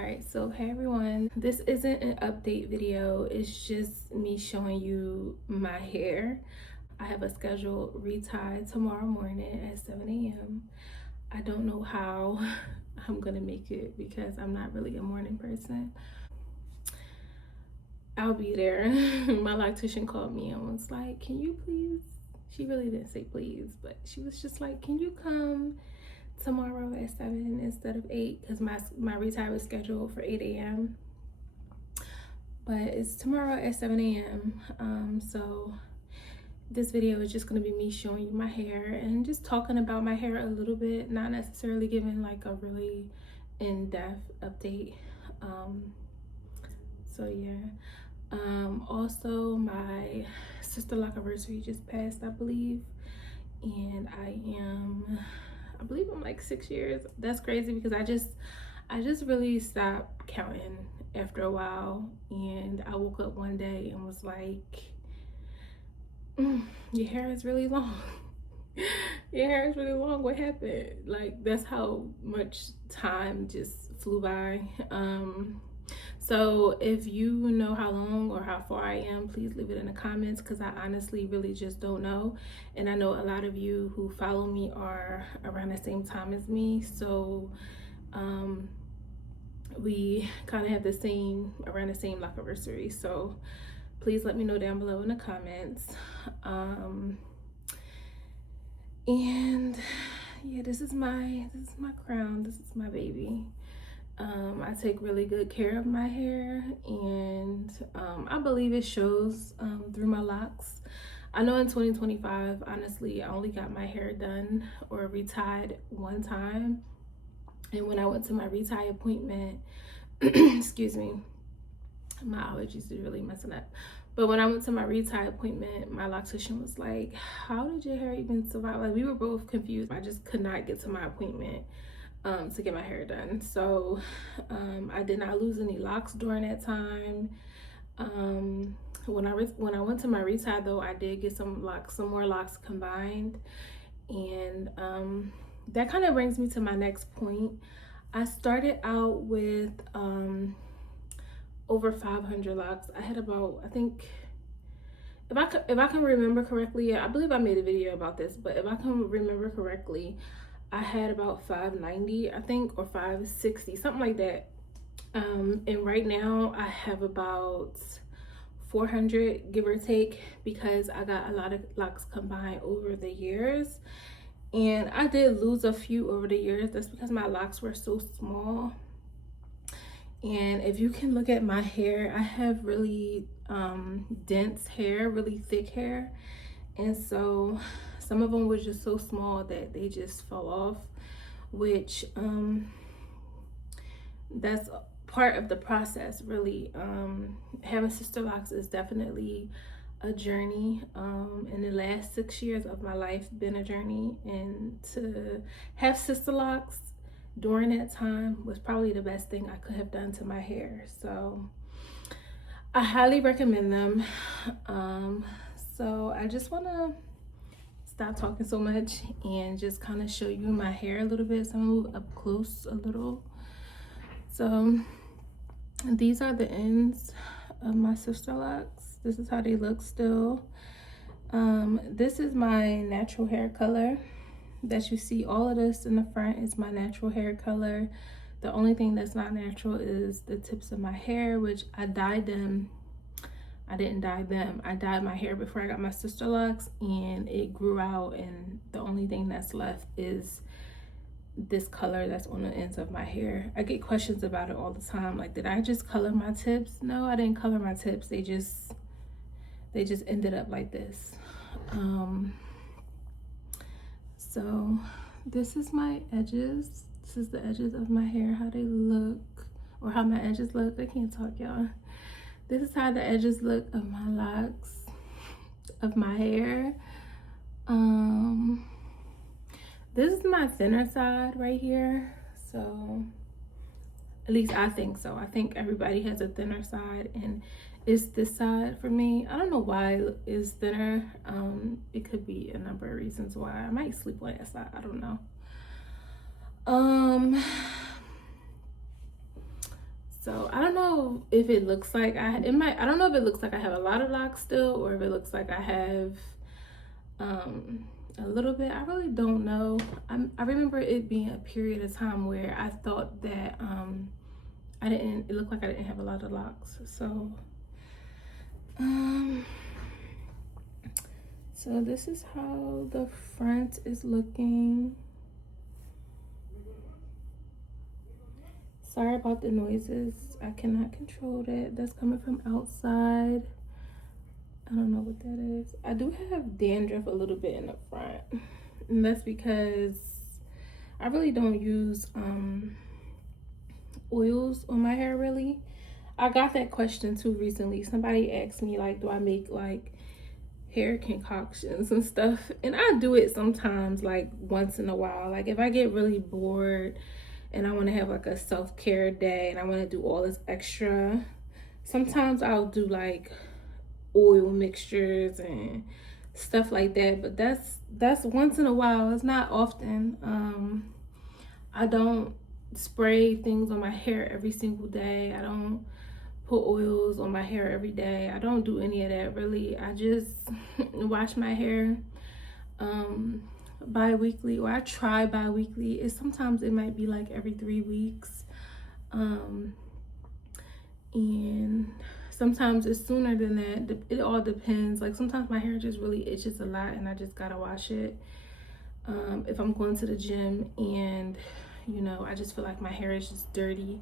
Alright, so hey everyone. This isn't an update video, it's just me showing you my hair. I have a scheduled retie tomorrow morning at 7 a.m. I don't know how I'm gonna make it because I'm not really a morning person. I'll be there. My lactician called me and was like, can you please? She really didn't say please, but she was just like, can you come tomorrow at 7 instead of 8? Because my retie was scheduled for 8 a.m. But it's tomorrow at 7 a.m. So this video is just going to be me showing you my hair and just talking about my hair a little bit, not necessarily giving like a really in-depth update. So yeah. Also my Sisterlock anniversary just passed, I believe, and I believe I'm like 6 years. That's crazy because I just really stopped counting after a while, and I woke up one day and was like, your hair is really long. Your hair is really long. What happened? Like, that's how much time just flew by. So if you know how long or how far I am, please leave it in the comments, because I honestly really just don't know. And I know a lot of you who follow me are around the same time as me, so we kind of have around the same like anniversary. So please let me know down below in the comments. And yeah, this is my crown. This is my baby. I take really good care of my hair, and I believe it shows through my locks. I know in 2025, honestly, I only got my hair done or retied one time. And when I went to my retie appointment, excuse me, my allergies is really messing up. But when I went to my retie appointment, my loctician was like, how did your hair even survive? Like, we were both confused. I just could not get to my appointment to get my hair done. So I did not lose any locks during that time. When I went to my retie though, I did get some more locks combined. And that kind of brings me to my next point. I started out with over 500 locks. I had about, I think, if I can remember correctly, I believe I made a video about this, but if I can remember correctly, I had about 590, I think, or 560, something like that. And right now I have about 400, give or take, because I got a lot of locks combined over the years. And I did lose a few over the years. That's because my locks were so small. And if you can look at my hair, I have really dense hair, really thick hair. And so some of them were just so small that they just fell off, which that's part of the process, really. Having Sisterlocks is definitely a journey. In the last 6 years of my life been a journey, and to have Sisterlocks during that time was probably the best thing I could have done to my hair. So I highly recommend them. So I just want to stop talking so much and just kind of show you my hair a little bit. So I'm gonna move up close a little. So these are the ends of my Sisterlocks. This is how they look still. This is my natural hair color that you see. All of this in the front is my natural hair color. The only thing that's not natural is the tips of my hair, which I dyed them. I didn't dye them. I dyed my hair before I got my Sisterlocks, and it grew out, and the only thing that's left is this color that's on the ends of my hair. I get questions about it all the time, like, did I just color my tips? No, I didn't color my tips. They just ended up like this. So this is my edges. This is the edges of my hair, how they look, or how my edges look. I can't talk, y'all. This is how the edges look of my locks, of my hair. This is my thinner side right here. So at least I think so. I think everybody has a thinner side, and it's this side for me. I don't know why it's thinner. It could be a number of reasons why. I might sleep on that side, I don't know. So I don't know if it looks like I don't know if it looks like I have a lot of locks still, or if it looks like I have a little bit. I really don't know. I remember it being a period of time where I thought that it looked like I didn't have a lot of locks. So so this is how the front is looking. Sorry about the noises. I cannot control that. That's coming from outside. I don't know what that is. I do have dandruff a little bit in the front. And that's because I really don't use oils on my hair really. I got that question too recently. Somebody asked me like, do I make like hair concoctions and stuff? And I do it sometimes, like once in a while. Like if I get really bored and I want to have like a self-care day and I want to do all this extra, sometimes I'll do like oil mixtures and stuff like that, but that's once in a while. It's not often. I don't spray things on my hair every single day. I don't put oils on my hair every day. I don't do any of that really. I just wash my hair bi-weekly, or I try bi-weekly. Sometimes it might be like every 3 weeks, and sometimes it's sooner than that. It all depends. Like sometimes my hair just really itches a lot and I just gotta wash it. If I'm going to the gym and you know I just feel like my hair is just dirty,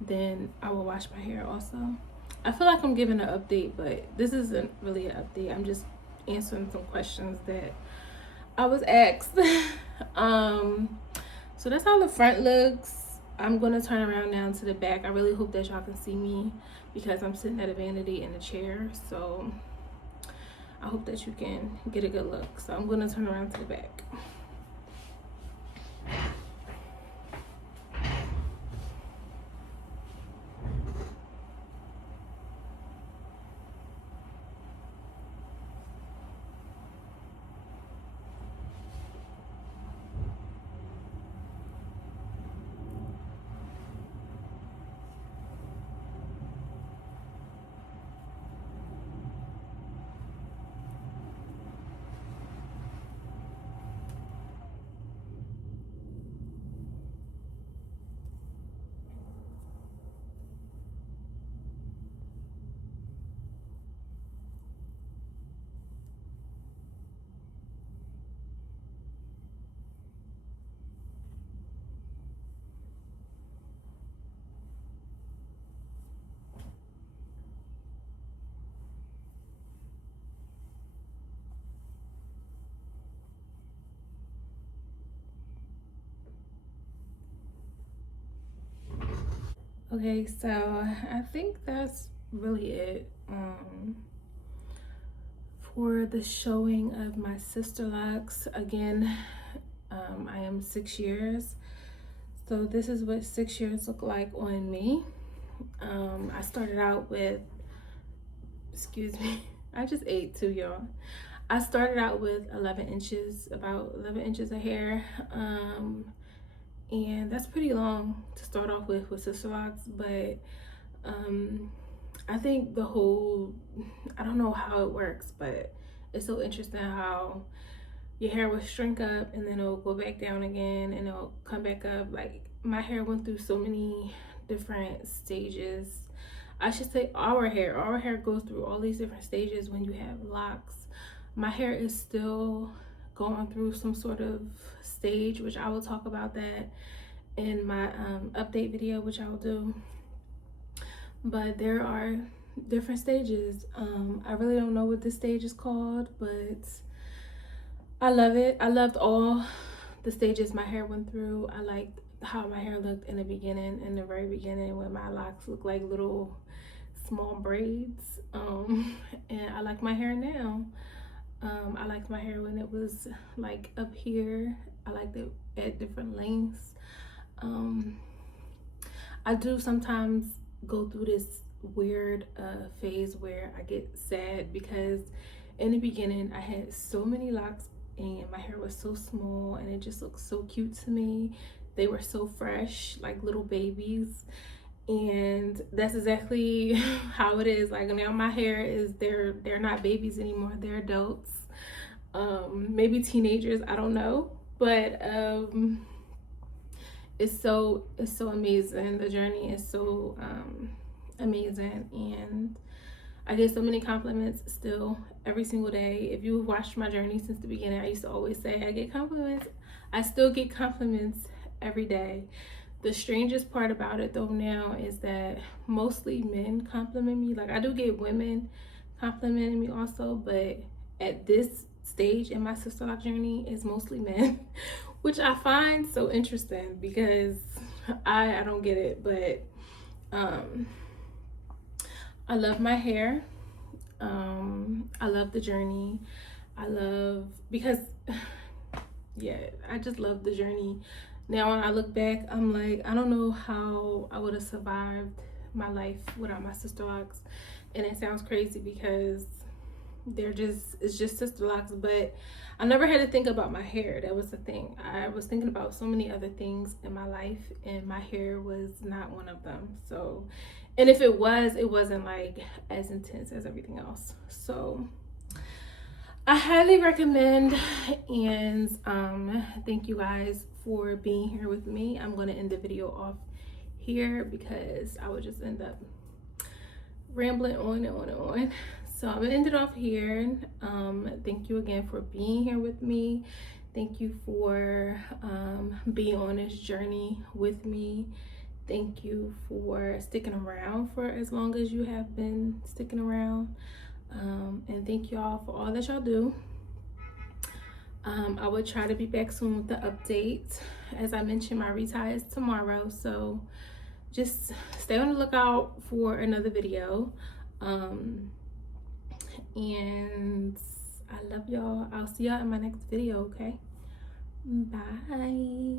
then I will wash my hair also. I feel like I'm giving an update, but this isn't really an update. I'm just answering some questions that I was asked. So that's how the front looks. I'm gonna turn around now to the back. I really hope that y'all can see me because I'm sitting at a vanity in a chair. So I hope that you can get a good look. So I'm gonna turn around to the back. Okay, so I think that's really it for the showing of my Sisterlocks. Again, I am 6 years, so this is what 6 years look like on me. I started out with, excuse me, I just ate too, y'all. I started out with 11 inches, about 11 inches of hair. And that's pretty long to start off with Sisterlocks, but I think the whole, I don't know how it works, but it's so interesting how your hair will shrink up and then it'll go back down again and it'll come back up. Like my hair went through so many different stages. I should say our hair goes through all these different stages when you have locks. My hair is still going through some sort of stage, which I will talk about that in my update video, which I will do. But there are different stages. I really don't know what this stage is called, but I love it. I loved all the stages my hair went through. I liked how my hair looked in the beginning, in the very beginning, when my locks looked like little small braids. And I like my hair now. I liked my hair when it was like up here. I liked it at different lengths. I do sometimes go through this weird phase where I get sad because in the beginning I had so many locks and my hair was so small and it just looked so cute to me. They were so fresh, like little babies. And that's exactly how it is. Like now my hair is, they're not babies anymore, they're adults, maybe teenagers, I don't know, but it's so amazing. The journey is so amazing, and I get so many compliments still every single day. If you watched my journey since the beginning, I used to always say I get compliments. I still get compliments every day. The strangest part about it though now is that mostly men compliment me. Like I do get women complimenting me also, but at this stage in my Sisterlock journey, it's mostly men, which I find so interesting because I don't get it, but I love my hair. I love the journey. I love, because yeah, I just love the journey. Now when I look back, I'm like, I don't know how I would have survived my life without my Sisterlocks. And it sounds crazy because it's just Sisterlocks, but I never had to think about my hair. That was the thing. I was thinking about so many other things in my life, and my hair was not one of them. So, and if it was, it wasn't like as intense as everything else. So I highly recommend, and thank you guys for being here with me. I'm going to end the video off here because I would just end up rambling on and on and on. So I'm gonna end it off here. Thank you again for being here with me. Thank you for being on this journey with me. Thank you for sticking around for as long as you have been sticking around. And thank y'all for all that y'all do. I will try to be back soon with the update. As I mentioned, my retie is tomorrow, so just stay on the lookout for another video. And I love y'all. I'll see y'all in my next video, okay? Bye.